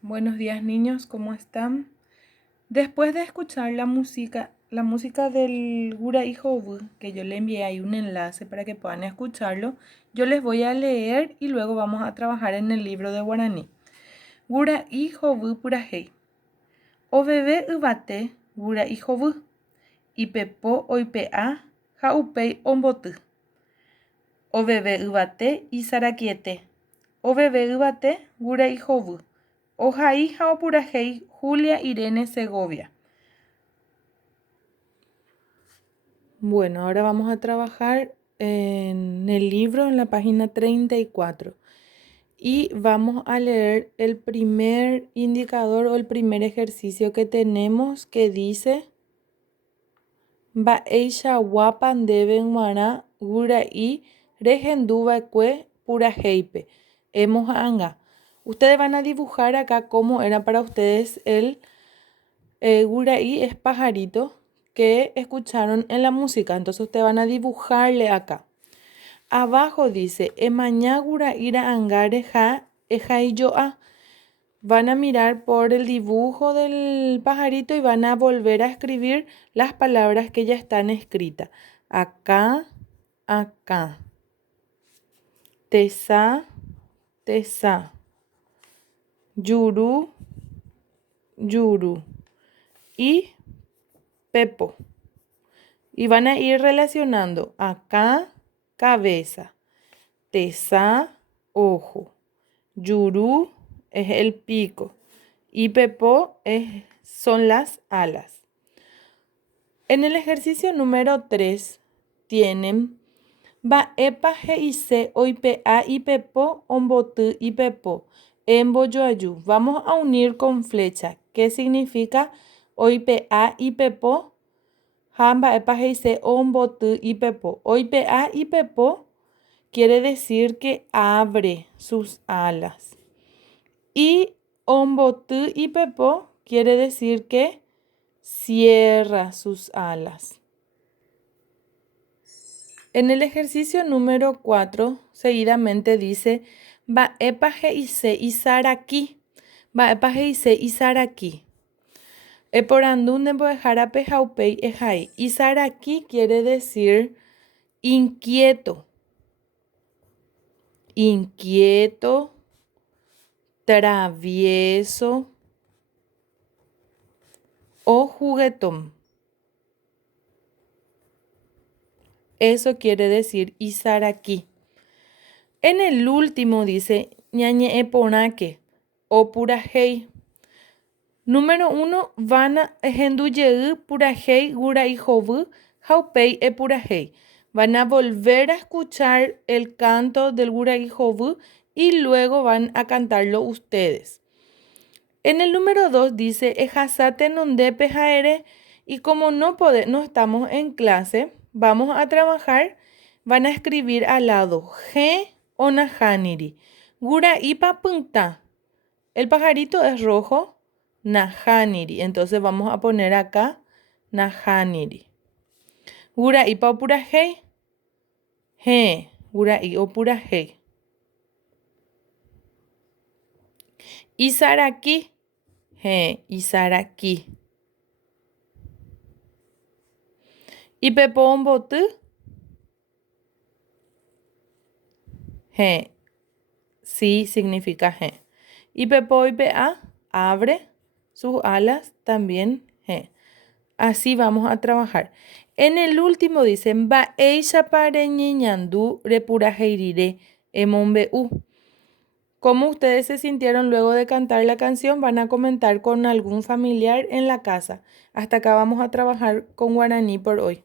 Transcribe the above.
Buenos días niños, ¿cómo están? Después de escuchar la música del Gura y Jobu, que yo le envié ahí un enlace para que puedan escucharlo, yo les voy a leer y luego vamos a trabajar en el libro de guaraní. Gura y Jobu purajei. O bebé ubate Gura y Jobu. Y pepo oipea jaupei ombotu. O bebé ubate y saraquiete. O bebé ubate Gura y Jobu. Ojaí Jaopurajei, Julia Irene Segovia. Bueno, ahora vamos a trabajar en el libro en la página 34 y vamos a leer el primer indicador o el primer ejercicio que tenemos que dice Baeisha wapan deben mara gura y regenduba kue purajeipe. Hemos anga. Ustedes van a dibujar acá cómo era para ustedes el Guraí es pajarito que escucharon en la música. Entonces ustedes van a dibujarle acá. Abajo dice, Emañá Guraíra angare ja ejailloa. Van a mirar por el dibujo del pajarito y van a volver a escribir las palabras que ya están escritas. Acá, acá. Tesa, tesa. Yuru, yuru. Y Pepo. Y van a ir relacionando acá, cabeza, tesa, ojo, yurú es el pico y pepo son las alas. En el ejercicio número 3 tienen va epa se oipe a y pepo ombotu y pepo emboyoayu. Vamos a unir con flecha. ¿Qué significa oipe a y pepo? Hamba epa se ombotu y pepo. Oipe a y pepo quiere decir que abre sus alas. Y ombotu y pepo quiere decir que cierra sus alas. En el ejercicio número 4, seguidamente dice, va epaje y se isaraki. Va epaje y se isaraki. Eporandunde jarape jaupei ejai. Isaraki quiere decir inquieto. Inquieto, travieso o juguetón. Eso quiere decir isaraki. En el último dice ñañe eponaque o purajei. Número 1, vana henduyeu purajei gura y jovu jaupei e purajei. Van a volver a escuchar el canto del gura y jovu y luego van a cantarlo ustedes. En el número 2 dice ejasate nonde pejaere y como no estamos en clase, vamos a trabajar, van a escribir al lado G o najaniri. Gura ipa punta. El pajarito es rojo, najaniri. Entonces vamos a poner acá najaniri. Gura ipa purajei. G. Gura i o purajei. Isaraki. G. Isaraki. Y pepo ombotu. G. Sí significa G. Y pepo y pea abre sus alas también G. Así vamos a trabajar. En el último dicen va eisha pareñiñandú repurajeirire emombeu. ¿Cómo ustedes se sintieron luego de cantar la canción? Van a comentar con algún familiar en la casa. Hasta acá vamos a trabajar con guaraní por hoy.